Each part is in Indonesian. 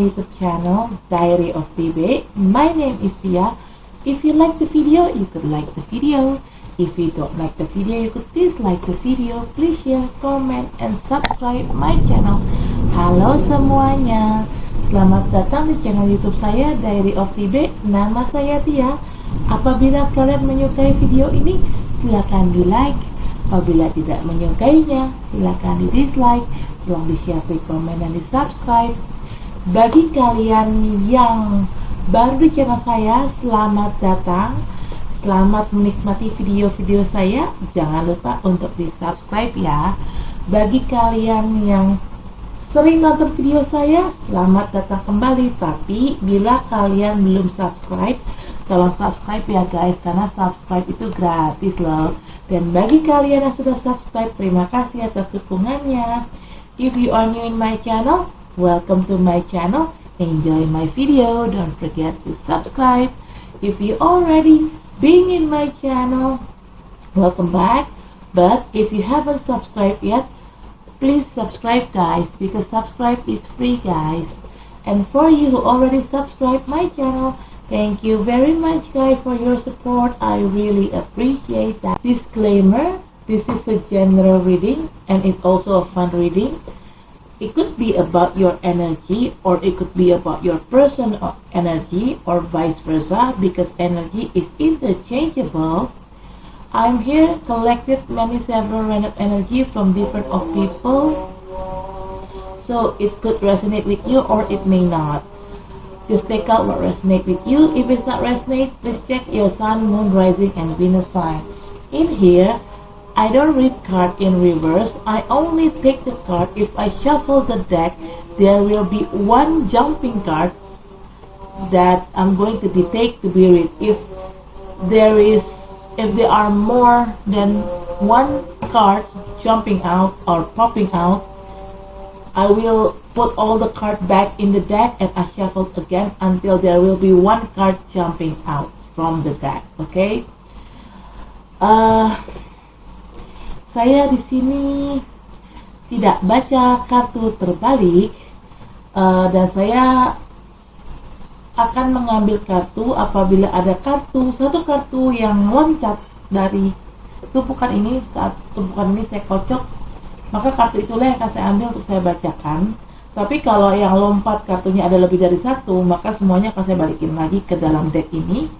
YouTube channel Diary of TB. My name is Tia. If you like the video, you could like the video. If you don't like the video, you could dislike the video. Please share, comment, and subscribe my channel. Halo semuanya, selamat datang di channel YouTube saya Diary of TB. Nama saya Tia. Apabila kalian menyukai video ini, silakan di like. Apabila tidak menyukainya, silakan di dislike. Tolong di share, di komen, dan di subscribe. Bagi kalian yang baru di channel saya, selamat datang. Selamat menikmati video-video saya. Jangan lupa untuk di subscribe ya. Bagi kalian yang sering nonton video saya, selamat datang kembali. Tapi bila kalian belum subscribe, tolong subscribe ya guys, karena subscribe itu gratis loh. Dan bagi kalian yang sudah subscribe, terima kasih atas dukungannya. If you are new in my channel, welcome to my channel. Enjoy my video. Don't forget to subscribe. If you already been in my channel, welcome back. But if you haven't subscribed yet, please subscribe guys, because subscribe is free guys. And for you who already subscribed my channel, thank you very much guys for your support. I really appreciate that. Disclaimer, this is a general reading and it's also a fun reading. It could be about your energy, or it could be about your person or energy, or vice versa, because energy is interchangeable. I'm here collected several random energy from different of people, so it could resonate with you or it may not. Just take out what resonates with you. If it's not resonate, please check your sun, moon, rising, and Venus sign. In here, I don't read card in reverse. I only take the card. If I shuffle the deck, there will be one jumping card that I'm going to be take to be read. If there are more than one card jumping out or popping out, I will put all the card back in the deck and I shuffle again until there will be one card jumping out from the deck. Okay? Saya di sini tidak baca kartu terbalik, dan saya akan mengambil kartu apabila ada satu kartu yang loncat dari tumpukan ini. Saat tumpukan ini saya kocok, maka kartu itulah yang akan saya ambil untuk saya bacakan. Tapi kalau yang lompat kartunya ada lebih dari satu, maka semuanya akan saya balikin lagi ke dalam deck ini.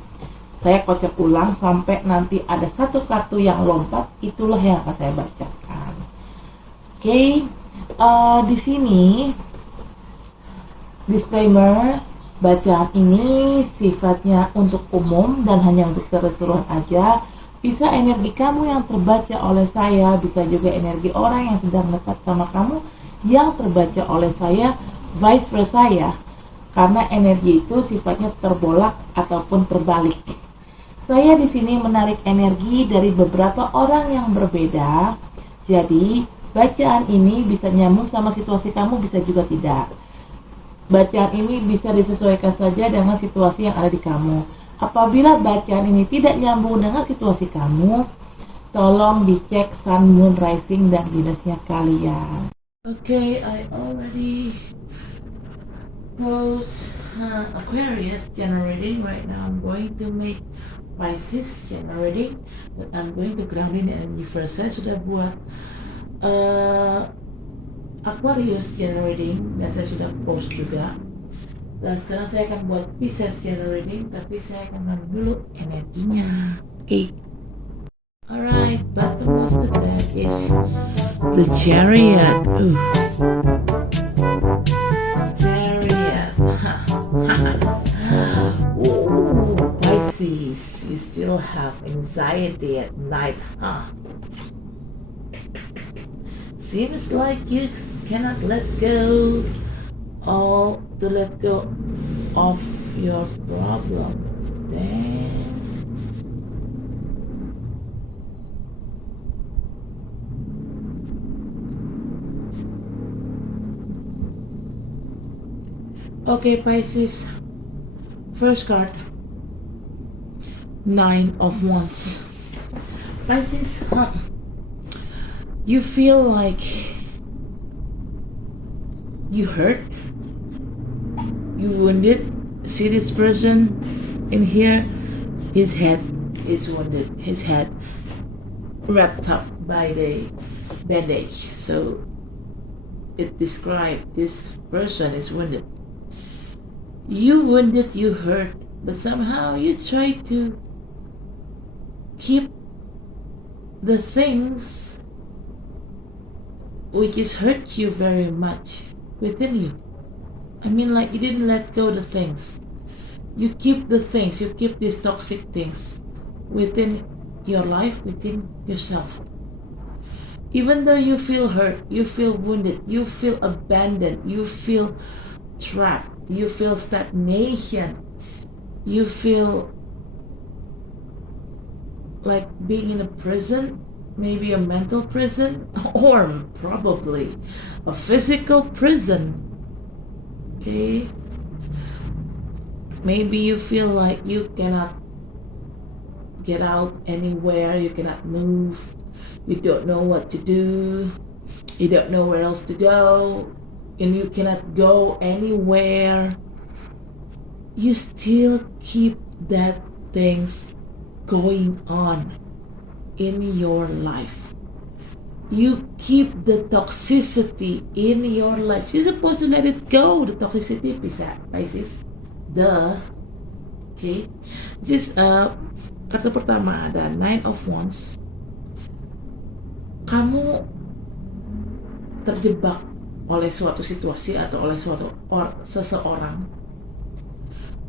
Saya kocok ulang sampai nanti ada satu kartu yang lompat, itulah yang akan saya bacakan. Oke, di sini disclaimer, bacaan ini sifatnya untuk umum dan hanya untuk seru-seruan aja. Bisa energi kamu yang terbaca oleh saya, bisa juga energi orang yang sedang dekat sama kamu yang terbaca oleh saya, vice versa ya. Karena energi itu sifatnya terbolak ataupun terbalik. Saya di sini menarik energi dari beberapa orang yang berbeda. Jadi, bacaan ini bisa nyambung sama situasi kamu, bisa juga tidak. Bacaan ini bisa disesuaikan saja dengan situasi yang ada di kamu. Apabila bacaan ini tidak nyambung dengan situasi kamu, tolong dicek sun, moon, rising, dan Venusnya kalian. Okay, I already close Aquarius general reading. Right now I'm going to make Pisces general reading, but I'm going to ground in energy first. Saya sudah buat Aquarius general reading dan saya sudah post juga. Dan sekarang saya akan buat Pisces general reading, tapi saya akan ngambil dulu energinya. Okay. Alright, bottom of the deck is the Chariot. Chariot. Pisces, you still have anxiety at night, huh? Seems like you cannot let go of your problem. Then okay, Pisces, first card, Nine of Wands. Pisces, you feel like you hurt You wounded. See this person in here? His head is wounded. His head wrapped up by the bandage. So it describes this person is wounded. You wounded, you hurt, but somehow you try to keep the things which is hurt you very much within you. I mean, like, you didn't let go the things. You keep the things, you keep these toxic things within your life, within yourself. Even though you feel hurt, you feel wounded, you feel abandoned, you feel trapped, you feel stagnation, you feel like being in a prison, maybe a mental prison, or probably a physical prison. Okay? Maybe you feel like you cannot get out anywhere, you cannot move, you don't know what to do, you don't know where else to go, and you cannot go anywhere. You still keep that things going on in your life. You keep the toxicity in your life. You're supposed to let it go, the toxicity, Pisces. Duh. Okay. This is kartu pertama ada Nine of Wands. Kamu terjebak oleh suatu situasi atau oleh seseorang.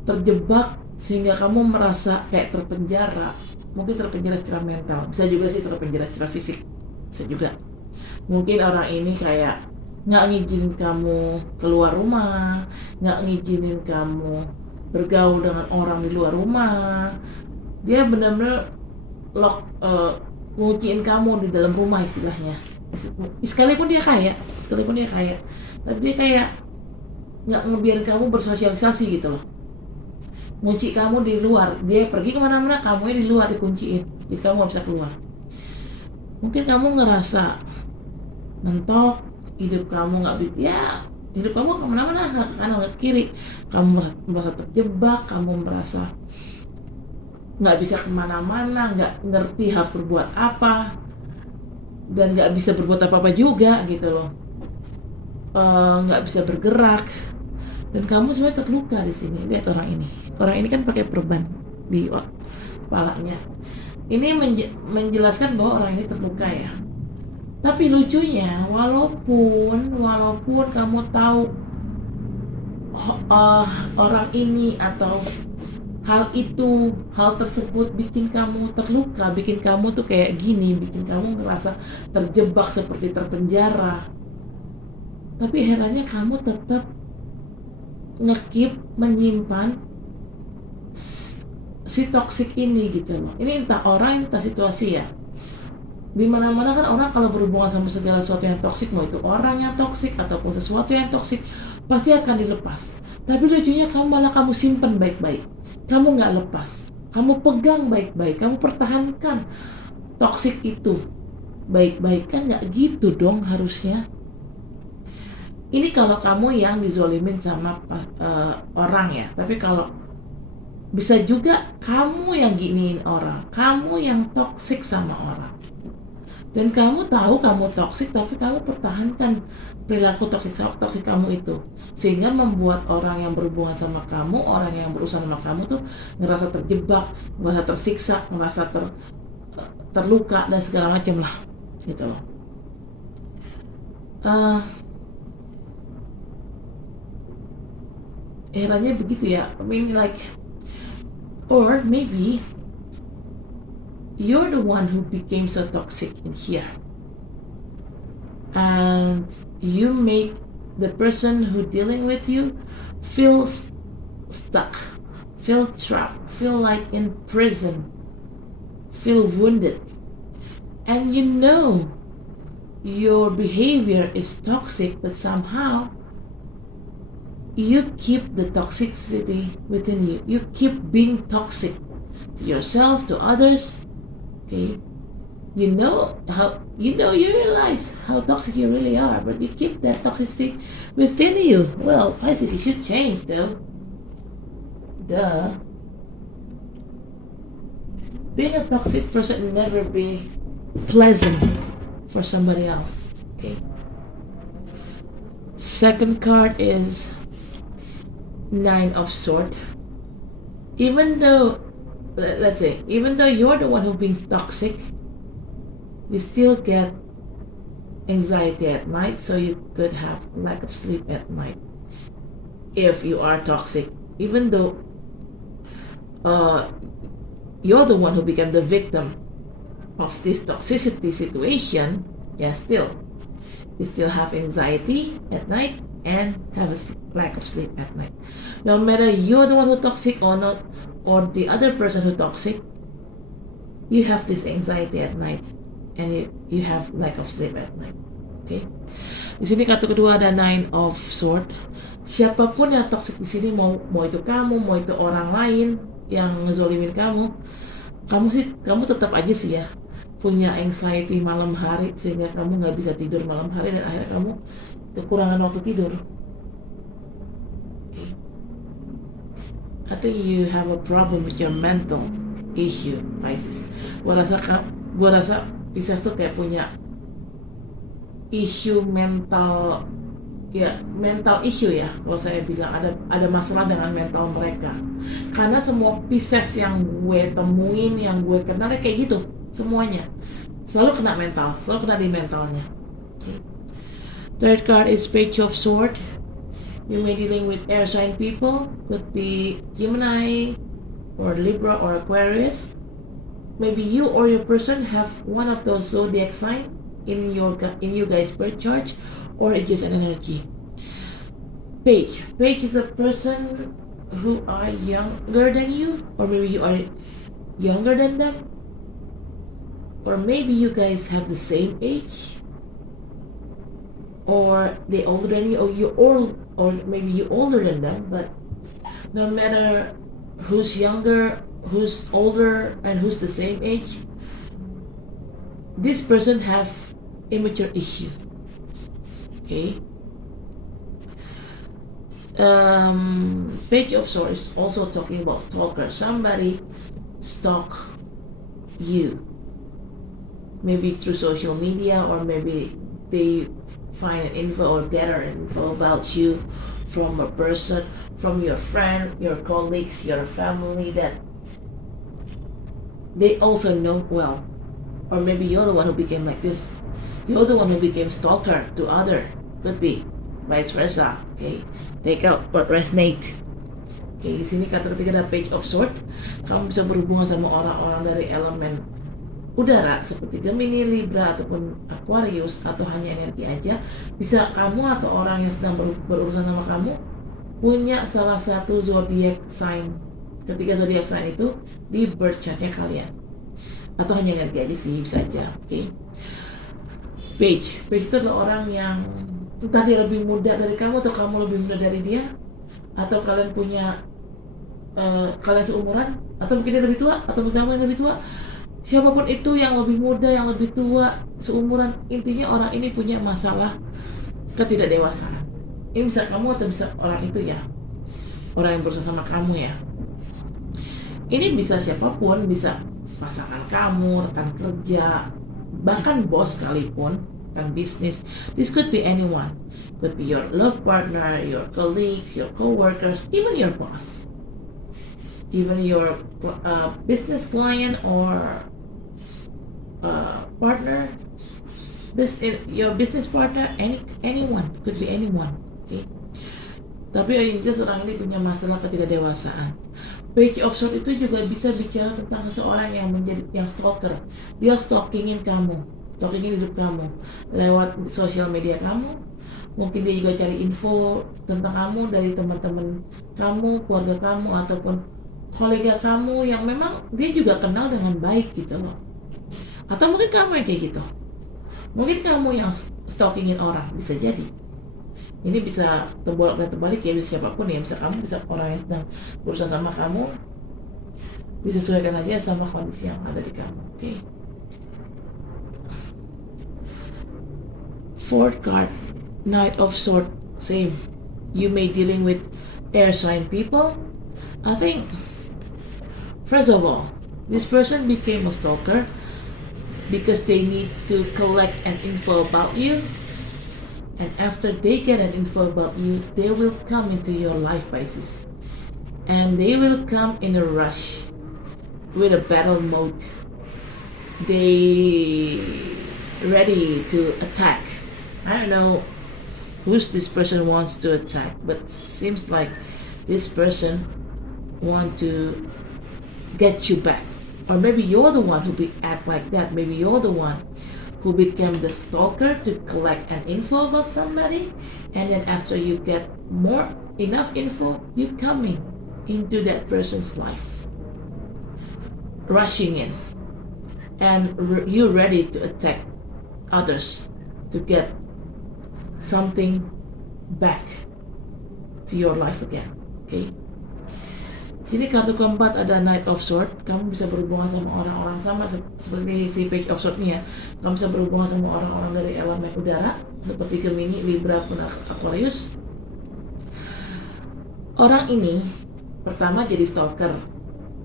Terjebak sehingga kamu merasa kayak terpenjara. Mungkin terpenjara secara mental, bisa juga sih terpenjara secara fisik, bisa juga. Mungkin orang ini kayak nggak ngizinin kamu keluar rumah, nggak ngizinin kamu bergaul dengan orang di luar rumah. Dia benar-benar ngunciin kamu di dalam rumah istilahnya. Sekalipun dia kaya, tapi dia kayak nggak ngebiarin kamu bersosialisasi gitu loh. Ngunci kamu di luar, dia pergi kemana-mana, kamunya di luar dikunciin, jadi kamu nggak bisa keluar. Mungkin kamu ngerasa mentok, hidup kamu nggak bisa, ya hidup kamu kemana-mana, nggak ke kanan nggak ke kiri, kamu merasa terjebak, kamu merasa nggak bisa kemana-mana, nggak ngerti harus berbuat apa, dan nggak bisa berbuat apa-apa juga gitu loh, nggak bisa bergerak, dan kamu sebenarnya terluka di sini. Lihat orang ini kan pakai perban di kepalanya. Ini menjelaskan bahwa orang ini terluka ya. Tapi lucunya, walaupun kamu tahu orang ini atau hal tersebut bikin kamu terluka, bikin kamu tuh kayak gini, bikin kamu ngerasa terjebak seperti terpenjara. Tapi herannya kamu tetap menyimpan si toksik ini gitu loh. Ini entah orang, entah situasi ya. Di mana-mana kan orang kalau berhubungan sama segala sesuatu yang toksik, mau itu orang yang toksik ataupun sesuatu yang toksik, pasti akan dilepas. Tapi lucunya kamu simpen baik-baik. Kamu nggak lepas. Kamu pegang baik-baik. Kamu pertahankan toksik itu baik-baik. Kan nggak gitu dong harusnya. Ini kalau kamu yang dizolimin sama orang ya. Tapi kalau bisa juga kamu yang giniin orang, kamu yang toksik sama orang. Dan kamu tahu kamu toksik, tapi kamu pertahankan perilaku toksik kamu itu. Sehingga membuat orang yang berhubungan sama kamu, orang yang berusaha sama kamu tuh ngerasa terjebak, ngerasa tersiksa, ngerasa terluka, dan segala macam lah. Gitu loh. Herannya begitu ya. I mean like, or maybe you're the one who became so toxic in here, and you make the person who dealing with you feel stuck, feel trapped, feel like in prison, feel wounded, and you know your behavior is toxic, but somehow you keep the toxicity within you. You keep being toxic to yourself, to others. Okay, you realize how toxic you really are, but you keep that toxicity within you. Well, Pisces, you should change though. Duh. Being a toxic person will never be pleasant for somebody else. Okay. Second card is Nine of Swords. Even though, let's say, even though you're the one who's being toxic, you still get anxiety at night, so you could have lack of sleep at night if you are toxic. Even though you're the one who became the victim of this toxicity situation, yeah, still you still have anxiety at night and have a lack of sleep at night. No matter you're the one who toxic or not, or the other person who toxic, you have this anxiety at night and you have lack of sleep at night. Okay. Di sini kartu kedua ada Nine of Sword. Siapapun yang toxic di sini, mau itu kamu, mau itu orang lain yang ngezolimin kamu tetap aja sih ya punya anxiety malam hari, sehingga kamu nggak bisa tidur malam hari dan akhirnya kamu kekurangan waktu tidur. Okay. I think you have a problem with your mental issue, Pisces. Gua rasa Pisces tuh kayak punya issue mental issue ya. Kalau saya bilang ada masalah dengan mental mereka. Karena semua Pisces yang gue temuin, yang gue kenal kayak gitu semuanya. Selalu kena mental, selalu kena di mentalnya. Okay. Third card is Page of Swords. You may dealing with air sign people, could be Gemini or Libra or Aquarius. Maybe you or your person have one of those zodiac sign in you guys' birth chart, or it's just an energy. Page is a person who are younger than you, or maybe you are younger than them, or maybe you guys have the same age, or they older than you, or maybe you older than them. But no matter who's younger, who's older, and who's the same age, this person have immature issue. Okay. Page of Swords is also talking about stalker. Somebody stalk you, maybe through social media, or maybe they find an info or gather info about you from a person, from your friend, your colleagues, your family that they also know well. Or maybe you're the one who became like this. You're the one who became stalker to other. Could be vice versa. Okay, take out what resonate. Okay, di sini kartu ketiga ada Page of Sword. Kamu bisa berhubungan sama orang-orang dari elemen udara seperti Gemini, Libra, ataupun Aquarius, atau hanya energi aja. Bisa kamu atau orang yang sedang berurusan sama kamu punya salah satu zodiac sign. Ketiga zodiac sign itu di birth chartnya kalian, atau hanya energi aja sih, bisa aja. Okay. Page itu adalah orang yang entah dia lebih muda dari kamu atau kamu lebih muda dari dia, atau kalian punya kalian seumuran, atau mungkin dia lebih tua, atau mungkin kamu yang lebih tua. Siapapun itu yang lebih muda, yang lebih tua, seumuran, intinya orang ini punya masalah ketidakdewasaan. Ini bisa kamu atau bisa orang itu ya, orang yang berusaha sama kamu ya. Ini bisa siapapun, bisa pasangan kamu, rekan kerja, bahkan bos sekalipun, rekan bisnis. This could be anyone. Could be your love partner, your colleagues, your co-workers, even your boss, even your business client or partner, your business partner, anyone, could be anyone. Okay. Tapi yang jelas orang ini punya masalah ketidakdewasaan. Page of Swords itu juga bisa bicara tentang seseorang yang stalker. Dia stalkingin kamu, stalkingin hidup kamu lewat sosial media kamu. Mungkin dia juga cari info tentang kamu dari teman-teman kamu, keluarga kamu, ataupun kolega kamu yang memang dia juga kenal dengan baik gitu loh. Atau mungkin kamu yang kayak gitu. Mungkin kamu yang stalkingin orang, bisa jadi. Ini bisa terbolak dan terbalik ya, bisa siapapun ya. Bisa kamu, bisa orang yang sedang berusaha sama kamu, disesuaikan aja sama kondisi yang ada di kamu. Oke. Fourth card, Knight of Swords, same. You may dealing with air sign people. I think, first of all, this person became a stalker because they need to collect an info about you. And after they get an info about you, they will come into your life, Pisces. And they will come in a rush with a battle mode. They ready to attack. I don't know who's this person wants to attack, but seems like this person want to get you back. Or maybe you're the one who act like that. Maybe you're the one who became the stalker to collect an info about somebody, and then after you get enough info, you coming into that person's life, rushing in, and you're ready to attack others to get something back to your life again. Okay. Sini kartu keempat ada Knight of Swords. Kamu bisa berhubungan sama orang-orang sama seperti si Page of Swords nih ya. Kamu bisa berhubungan sama orang-orang dari elemen udara seperti Gemini, Libra, pun Aquarius. Orang ini pertama jadi stalker.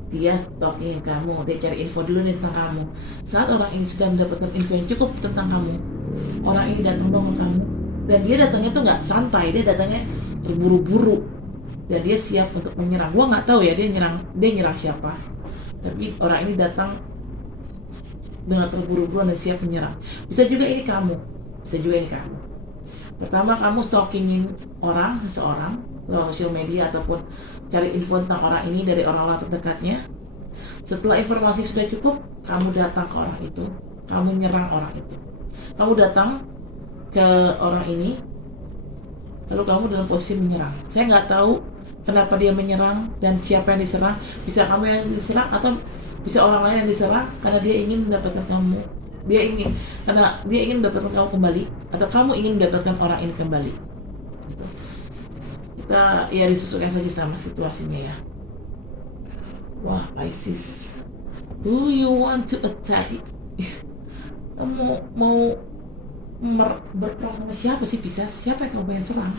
Dia stalking kamu, dia cari info dulu nih tentang kamu. Saat orang ini sudah mendapatkan info yang cukup tentang kamu, orang ini datang ke kamu, dan dia datangnya tuh nggak santai, dia datangnya terburu-buru. Dan dia siap untuk menyerang. Gua nggak tahu ya dia nyerang siapa. Tapi orang ini datang dengan terburu-buru dan siap menyerang. Bisa juga ini kamu. Pertama kamu stalkingin seseorang lewat sosial media ataupun cari info tentang orang ini dari orang-orang terdekatnya. Setelah informasi sudah cukup, kamu datang ke orang itu, kamu nyerang orang itu. Kamu datang ke orang ini, lalu kamu dalam posisi menyerang. Saya nggak tahu kenapa dia menyerang dan siapa yang diserang. Bisa kamu yang diserang atau bisa orang lain yang diserang karena dia ingin mendapatkan kamu. Karena dia ingin mendapatkan kamu kembali, atau kamu ingin mendapatkan orang ini kembali. Gitu. Kita ya disesuaikan saja sama situasinya ya. Wah, Pisces, who you want to attack? Kamu mau berperang sama siapa sih, Pisces? Siapa yang kamu pengen serang?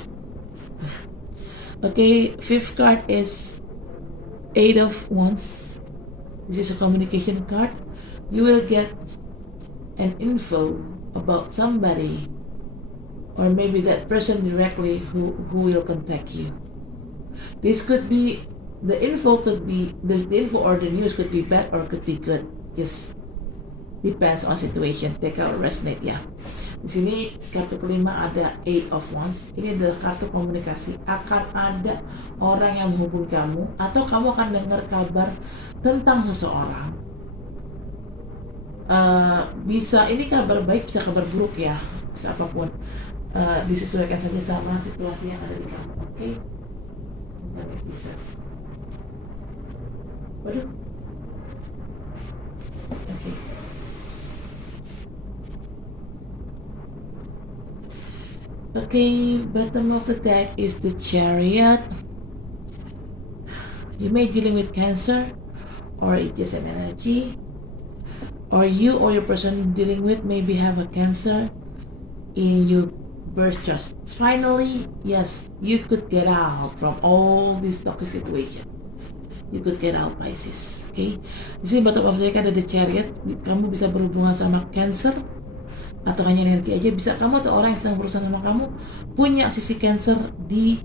Okay, fifth card is Eight of Wands. This is a communication card. You will get an info about somebody, or maybe that person directly who will contact you. This could be the info or the news could be bad or could be good. Just depends on situation. Take out resonate ya. Di sini kartu kelima ada Eight of Wands. Ini adalah kartu komunikasi. Akan ada orang yang menghubungi kamu, atau kamu akan dengar kabar tentang seseorang. Bisa ini kabar baik, bisa kabar buruk ya, bisa apapun. Disesuaikan saja sama situasi yang ada di kamu. Oke? Bisa. Waduh. Oke. Okay, bottom of the deck is the Chariot. You may dealing with Cancer, or it's just an energy, or you or your person dealing with maybe have a Cancer in your birth chart. Finally, yes, you could get out from all this toxic situation. You could get out, Pisces. Okay, di sini bottom of the deck ada the Chariot. Kamu bisa berhubungan sama Cancer, atau hanya energi aja. Bisa kamu atau orang yang sedang berurusan sama kamu punya sisi Cancer di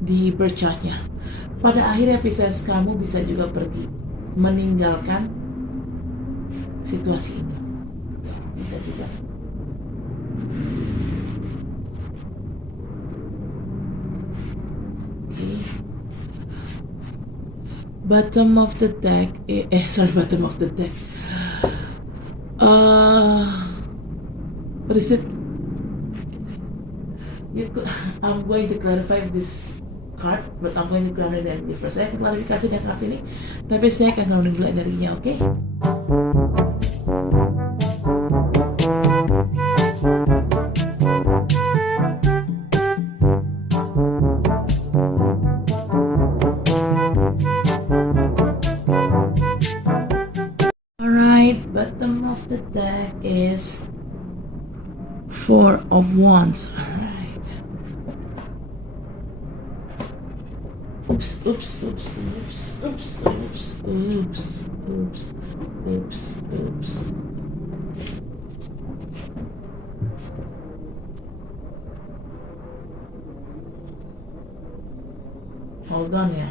di birth chartnya. Pada akhirnya Pisces, kamu bisa juga pergi meninggalkan situasi ini. Bisa juga. Bottom of the deck, bottom of the deck. What is it? I'm going to clarify this card, but I'm going to clarify that first. Saya akan klarifikasi dengan kartu ini, tapi saya akan download dulu energinya, oke? Bottom of the deck is Four of Wands. Alright. Oops, oops, oops, oops, oops, oops, oops, oops, oops, oops. Hold on, yeah.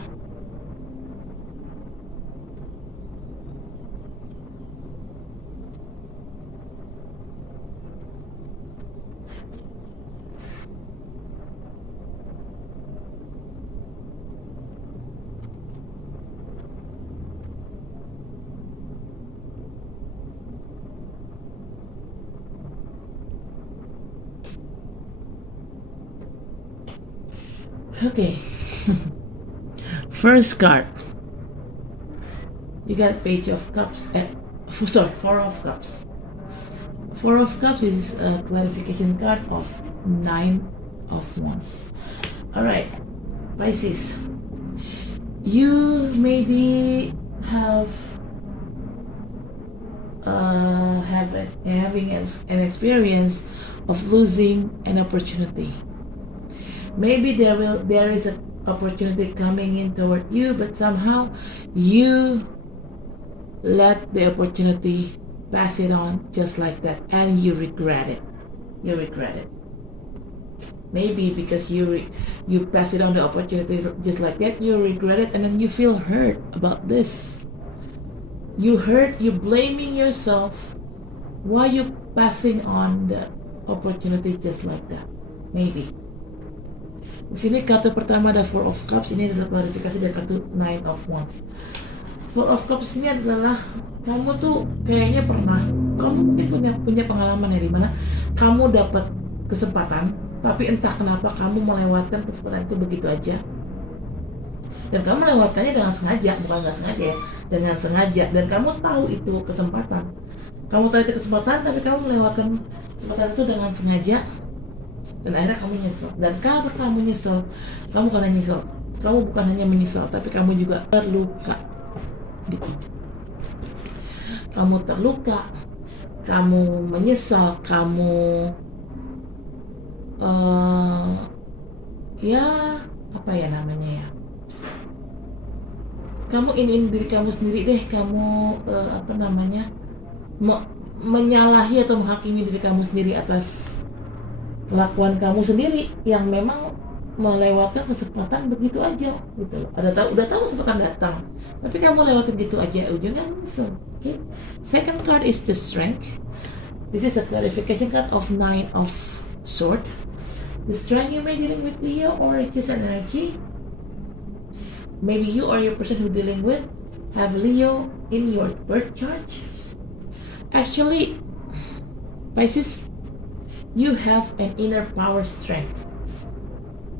Okay. First card. You got Page of Cups. Sorry, Four of Cups. Four of Cups is a clarification card of Nine of Wands. Alright, Pisces. You maybe having an experience of losing an opportunity. Maybe there is an opportunity coming in toward you, but somehow you let the opportunity pass it on just like that, and you regret it. You regret it. Maybe because you pass it on the opportunity just like that, you regret it, and then you feel hurt about this. You hurt, you blaming yourself. Why you passing on the opportunity just like that? Maybe. Di sini kartu pertama ada Four of Cups, ini adalah klarifikasi dari kartu Nine of Wands. Four of Cups ini adalah kamu tuh kayaknya kamu mungkin punya pengalaman ya, dimana kamu dapat kesempatan, tapi entah kenapa kamu melewatkan kesempatan itu begitu aja. Dan kamu melewatkannya dengan sengaja, bukan nggak sengaja ya, dengan sengaja. Dan kamu tahu itu kesempatan. Kamu tahu itu kesempatan, tapi kamu melewatkan kesempatan itu dengan sengaja. Dan akhirnya kamu nyesel. Dan karena kamu nyesel, kamu bukan hanya menyesal, tapi kamu juga terluka. Gitu. Kamu terluka, kamu menyesal, kamu ya apa ya namanya ya? Kamu ingin diri kamu sendiri deh, kamu menyalahi atau menghakimi diri kamu sendiri atas kelakuan kamu sendiri yang memang melewatkan kesempatan begitu aja gitu loh. Udah tahu kesempatan datang, tapi kamu lewatin gitu aja, ujungnya nyesel. Okay. Second card is the Strength. This is a clarification card of Nine of Swords. The Strength, you may dealing with Leo or just an energy. Maybe you or your person who dealing with have Leo in your birth chart. Actually, Pisces, you have an inner power strength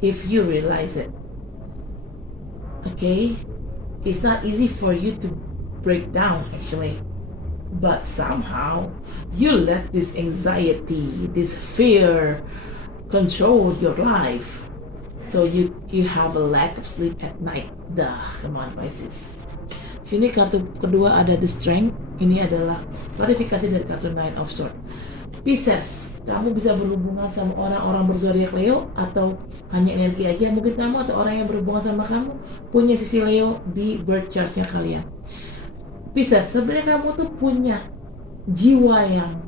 if you realize it. Okay, it's not easy for you to break down actually, but somehow you let this anxiety, this fear control your life, so you have a lack of sleep at night. Come on Pisces. Sini kartu kedua ada the Strength. Ini adalah klarifikasi dari kartu Nine of Swords. Pisces, kamu bisa berhubungan sama orang-orang berzodiak Leo atau hanya energi aja. Mungkin kamu atau orang yang berhubungan sama kamu punya sisi Leo di birth chart-nya kalian. Pisces, sebenarnya kamu tuh punya jiwa yang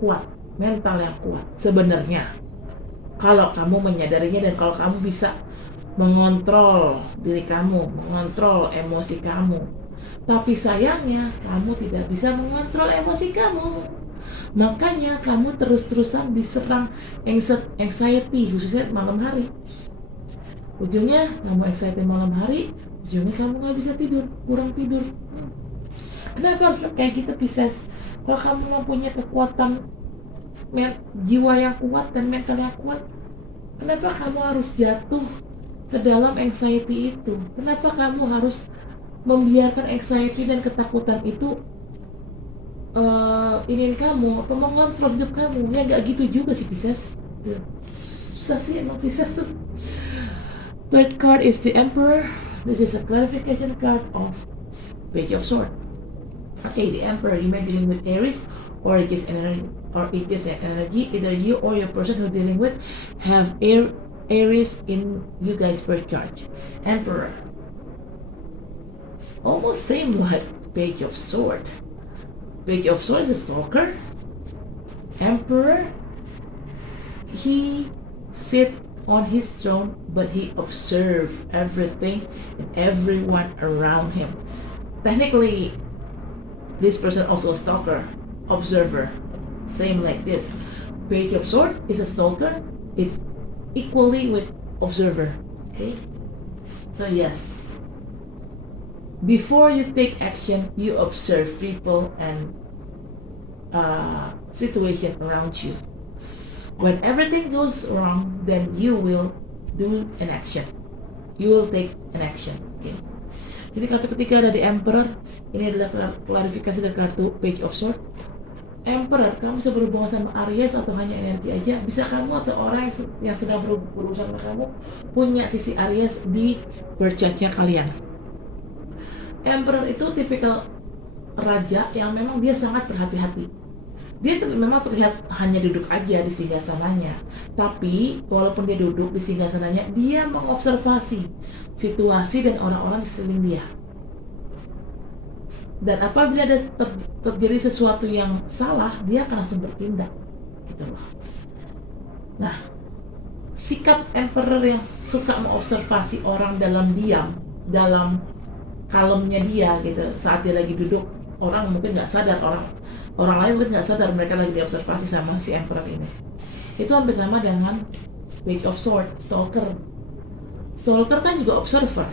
kuat, mental yang kuat sebenarnya. Kalau kamu menyadarinya dan kalau kamu bisa mengontrol diri kamu, mengontrol emosi kamu. Tapi sayangnya kamu tidak bisa mengontrol emosi kamu. Makanya kamu terus-terusan diserang anxiety, khususnya malam hari. Ujungnya kamu anxiety malam hari, ujungnya kamu gak bisa tidur, kurang tidur. Kenapa harus kayak gitu Pisces? Kalau kamu mempunyai kekuatan jiwa yang kuat dan mental yang kuat, kenapa kamu harus jatuh ke dalam anxiety itu? Kenapa kamu harus membiarkan anxiety dan ketakutan itu ingin kamu atau mengontrol hidup kamu? Ya gak gitu juga sih Pisces. Susah sih emang Pisces tuh. Third card is the Emperor. This is a clarification card of Page of Swords. Okay, the Emperor, you may be dealing with Aries or it is energy, Either you or your person who dealing with have Aries in you guys' birth chart. Emperor, it's almost same like Page of Sword. Page of Sword is a stalker. Emperor, he sit on his throne, but he observe everything and everyone around him. Technically, this person also a stalker, observer, same like this. Page of Sword is a stalker, it equally with observer. Okay, so yes, before you take action, you observe people and situation around you. When everything goes wrong, then you will do an action. You will take an action. Okay. Jadi kartu ketiga ada di Emperor. Ini adalah klarifikasi dari kartu Page of Sword. Emperor, kamu bisa berhubungan sama Aries atau hanya energi aja? Bisa kamu atau orang yang sedang berurusan sama kamu punya sisi Aries di birth chart-nya kalian. Emperor itu tipikal raja yang memang dia sangat berhati-hati. Dia memang terlihat hanya duduk aja di singgasananya, tapi walaupun dia duduk di singgasananya, dia mengobservasi situasi dan orang-orang di sekeliling dia. Dan apabila ada terjadi sesuatu yang salah, dia akan langsung bertindak, gitu loh. Nah, sikap Emperor yang suka mengobservasi orang dalam diam, dalam kalemnya dia, gitu. Saat dia lagi duduk, orang mungkin nggak sadar, orang lain mungkin nggak sadar mereka lagi diobservasi sama si Emperor ini. Itu hampir sama dengan Page of Sword, stalker. Stalker kan juga observer,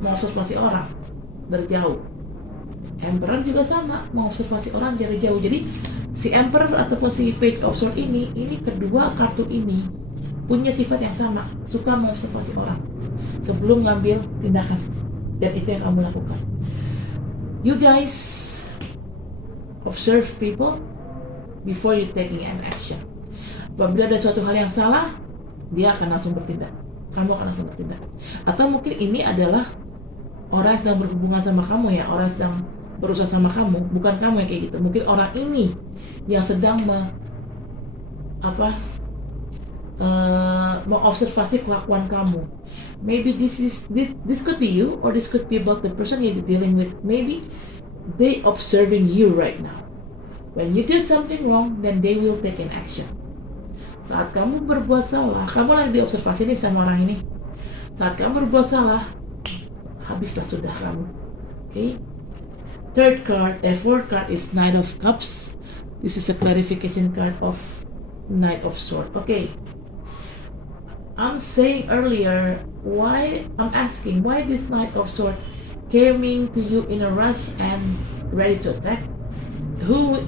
mengobservasi orang dari jauh. Emperor juga sama, mengobservasi orang dari jauh. Jadi si Emperor ataupun si Page of Sword ini kedua kartu ini punya sifat yang sama, suka mengobservasi orang sebelum ngambil tindakan. Dan itu yang kamu lakukan. You guys observe people before you taking an action. Apabila ada suatu hal yang salah, dia akan langsung bertindak. Kamu akan langsung bertindak. Atau mungkin ini adalah orang yang sedang berhubungan sama kamu ya, orang yang sedang berusaha sama kamu, bukan kamu yang kayak gitu. Mungkin orang ini yang sedang mengobservasi kelakuan kamu. Maybe this could be you, or this could be about the person you're dealing with. Maybe they observing you right now. When you do something wrong, then they will take an action. Saat kamu berbuat salah, kamu lagi diobservasi nih sama orang ini. Saat kamu berbuat salah, habislah sudah kamu. Okay. Fourth card is Knight of Cups. This is a clarification card of Knight of Swords. Okay. I'm saying earlier, I'm asking why this Knight of Swords coming to you in a rush and ready to attack. Who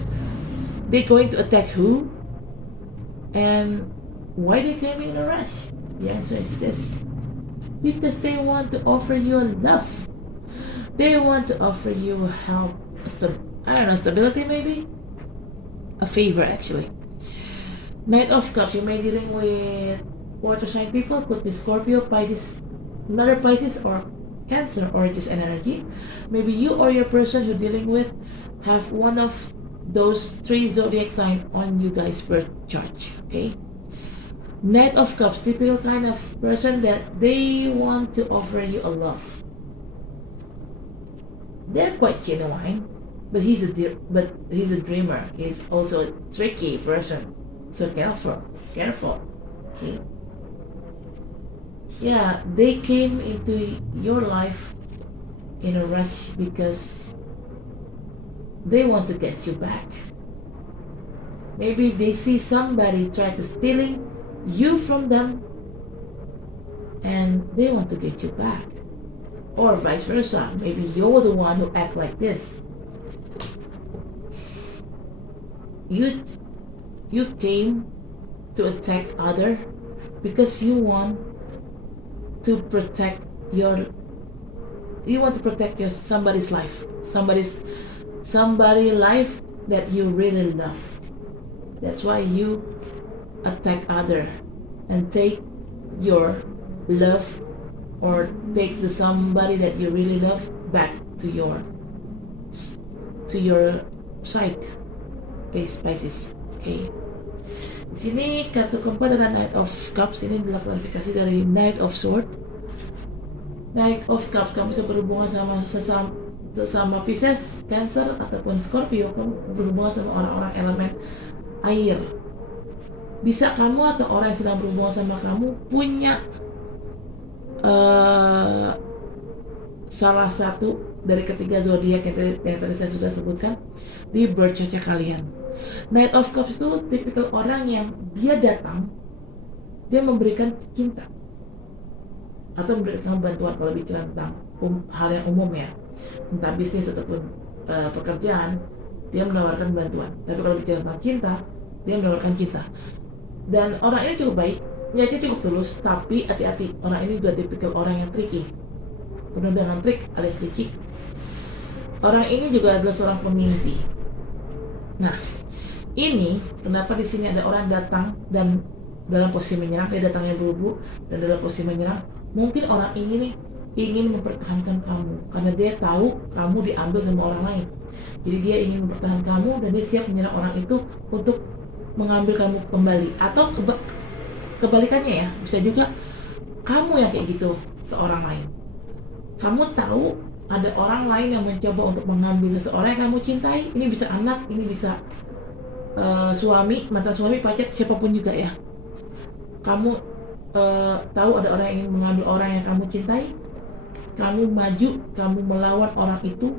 they going to attack who? And why they came in a rush? The answer is this. Because they want to offer you love. They want to offer you help, stability maybe? A favor actually. Knight of Cups, you may be dealing with water sign people, could be Scorpio, Pisces, another Pisces, or Cancer, or just an energy. Maybe you or your person you're dealing with have one of those three zodiac signs on you guys' birth chart. Okay. Knight of Cups, typical kind of person that they want to offer you a love. They're quite genuine, but he's a dreamer. He's also a tricky person, so careful. Okay. Yeah, they came into your life in a rush because they want to get you back. Maybe they see somebody try to stealing you from them and they want to get you back. Or vice versa. Maybe you're the one who act like this. You came to attack other because you want to protect somebody's life. Somebody life that you really love. That's why you attack other and take your love or take the somebody that you really love back to to your side, Pisces. Okay. Di sini kartu keempat adalah Knight of Cups. Ini adalah klarifikasi dari Knight of Sword. Knight of Cups, kamu bisa berhubungan sama sesama Pisces, Cancer, ataupun Scorpio. Kamu berhubungan sama orang-orang elemen air. Bisa kamu atau orang yang sedang berhubungan sama kamu punya salah satu dari ketiga zodiak yang tadi saya sudah sebutkan di birth chart kalian. Knight of Cups itu tipikal orang yang dia datang, dia memberikan cinta atau memberikan bantuan kalau bicara tentang hal yang umum ya, entah bisnis ataupun pekerjaan, dia menawarkan bantuan. Tapi kalau bicara tentang cinta, dia menawarkan cinta. Dan orang ini cukup baik, niatnya cukup tulus, tapi hati-hati, orang ini juga tipikal orang yang tricky, penuh dengan trik alias licik. Orang ini juga adalah seorang pemimpi. Nah, ini kenapa di sini ada orang datang dan dalam posisi menyerang, dia datangnya buru-buru dan dalam posisi menyerang. Mungkin orang ini nih ingin mempertahankan kamu karena dia tahu kamu diambil sama orang lain. Jadi dia ingin mempertahankan kamu dan dia siap menyerang orang itu untuk mengambil kamu kembali. Atau kebalikannya ya, bisa juga kamu yang kayak gitu ke orang lain. Kamu tahu ada orang lain yang mencoba untuk mengambil seseorang yang kamu cintai. Ini bisa anak, ini bisa suami, mantan suami, pacar, siapapun juga ya. Kamu tahu ada orang yang ingin mengambil orang yang kamu cintai. Kamu maju, kamu melawan orang itu,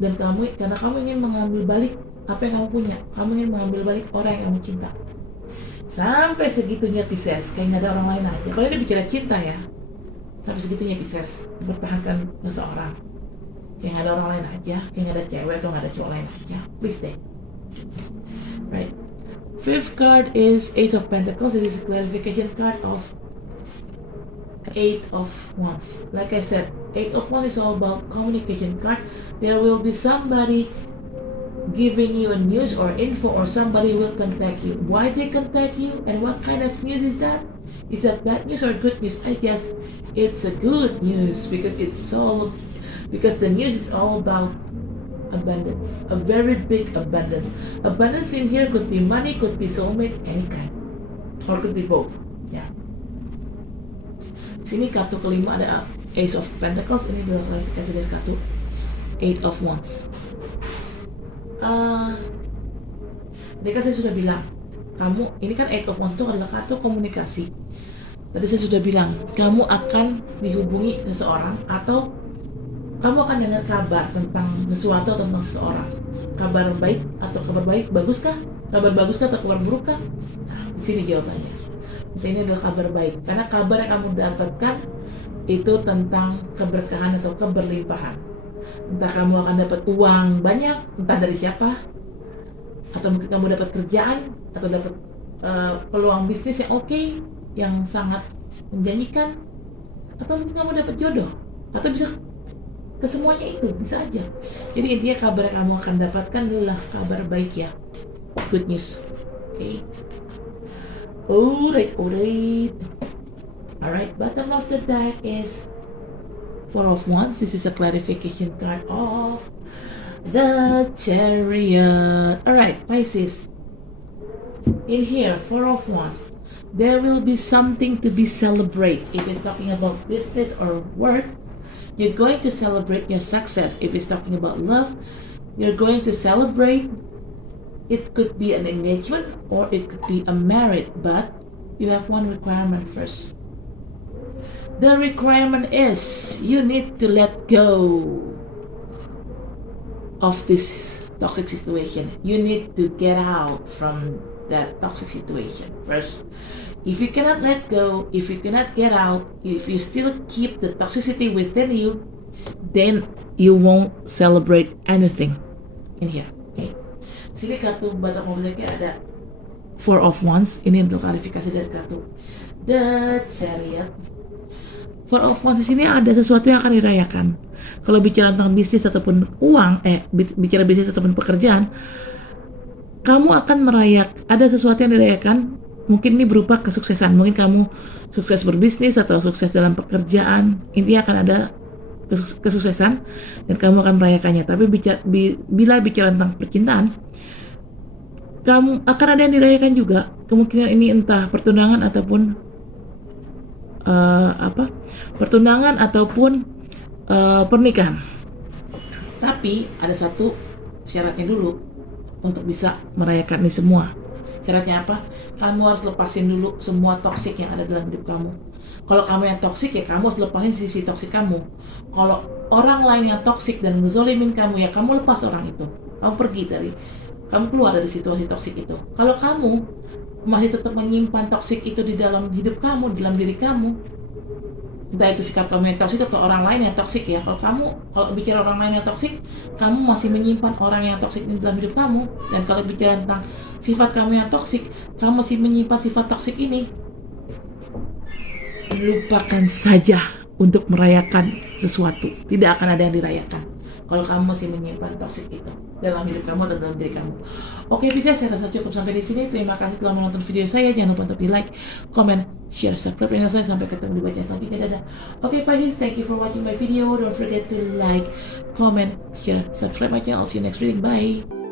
dan karena kamu ingin mengambil balik apa yang kamu punya. Kamu ingin mengambil balik orang yang kamu cinta. Sampai segitunya Pisces, kayak nggak ada orang lain aja. Kalau ini bicara cinta ya, sampai segitunya Pisces mempertahankan seseorang, kayak nggak ada orang lain aja, kayak nggak ada cewek atau nggak ada cowok lain aja. Please deh. Right. Fifth card is Ace of Pentacles. It is a clarification card of Eight of Wands. Like I said, Eight of Wands is all about communication card. There will be somebody giving you a news or info, or somebody will contact you. Why they contact you and what kind of news is that? Is that bad news or good news? I guess it's a good news because the news is all about abundance, a very big abundance. Abundance in here could be money, could be soulmate, any kind, or could be both. Yeah. Sini kartu kelima ada Ace of Pentacles. Ini adalah klarifikasi dari kartu Eight of Wands. Tadi kan saya sudah bilang, kamu ini kan Eight of Wands itu adalah kartu komunikasi. Tadi saya sudah bilang, kamu akan dihubungi seseorang atau kamu akan dengar kabar tentang sesuatu atau tentang seseorang. Kabar baik atau kabar baik, baguskah? Kabar baguskah atau kabar burukkah? Nah, di sini jawabannya. Ini adalah kabar baik, karena kabar yang kamu dapatkan itu tentang keberkahan atau keberlimpahan. Entah kamu akan dapat uang banyak, entah dari siapa, atau mungkin kamu dapat kerjaan, atau dapat peluang bisnis yang oke, yang sangat menjanjikan, atau mungkin kamu dapat jodoh, atau bisa kesemuanya itu, bisa aja. Jadi intinya kabar yang kamu akan dapatkan adalah kabar baik ya, good news. Okay. Alright. Bottom of the deck is Four of Wands. This is a clarification card of the Chariot. Alright, Pisces. In here, Four of Wands. There will be something to be celebrated. If it's talking about business or work, you're going to celebrate your success. If it's talking about love, you're going to celebrate. It could be an engagement or it could be a marriage, but you have one requirement first. The requirement is you need to let go of this toxic situation. You need to get out from that toxic situation first. If you cannot let go, if you cannot get out, if you still keep the toxicity within you, then you won't celebrate anything in here. Okay. Sini kartu bottom of the deck ada Four of Wands. Ini untuk klarifikasi dari kartu The Chariot. Four of Wands di sini ada sesuatu yang akan dirayakan. Kalau bicara tentang bisnis ataupun uang, bicara bisnis ataupun pekerjaan, kamu akan merayakan, ada sesuatu yang dirayakan. Mungkin ini berupa kesuksesan. Mungkin kamu sukses berbisnis atau sukses dalam pekerjaan. Intinya akan ada kesuksesan dan kamu akan merayakannya. Tapi bila bicara tentang percintaan, kamu akan ada yang dirayakan juga. Kemungkinan ini entah pertunangan ataupun pertunangan ataupun pernikahan. Tapi ada satu syaratnya dulu untuk bisa merayakan ini semua. Syaratnya apa? Kamu harus lepasin dulu semua toksik yang ada dalam hidup kamu. Kalau kamu yang toksik, ya kamu harus lepasin sisi toksik kamu. Kalau orang lain yang toksik dan ngezolimin kamu, ya kamu lepas orang itu. Kamu keluar dari situasi toksik itu. Kalau kamu masih tetap menyimpan toksik itu di dalam hidup kamu, di dalam diri kamu, entah itu sikap kamu yang toksik atau orang lain yang toksik ya. Kalau bicara orang lain yang toksik, kamu masih menyimpan orang yang toksik di dalam hidup kamu. Dan kalau bicara tentang sifat kamu yang toksik, kamu masih menyimpan sifat toksik ini, lupakan saja untuk merayakan sesuatu. Tidak akan ada yang dirayakan kalau kamu masih menyimpan toksik itu dalam hidup kamu atau dalam diri kamu. Oke, bisa saya rasa cukup sampai di sini. Terima kasih telah menonton video saya. Jangan lupa untuk di like, comment, share, subscribe channel saya. Sampai ketemu di bacaan selanjutnya. Dadah. Oke, Pisces, thank you for watching my video. Don't forget to like, comment, share, subscribe my channel. See you next reading. Bye.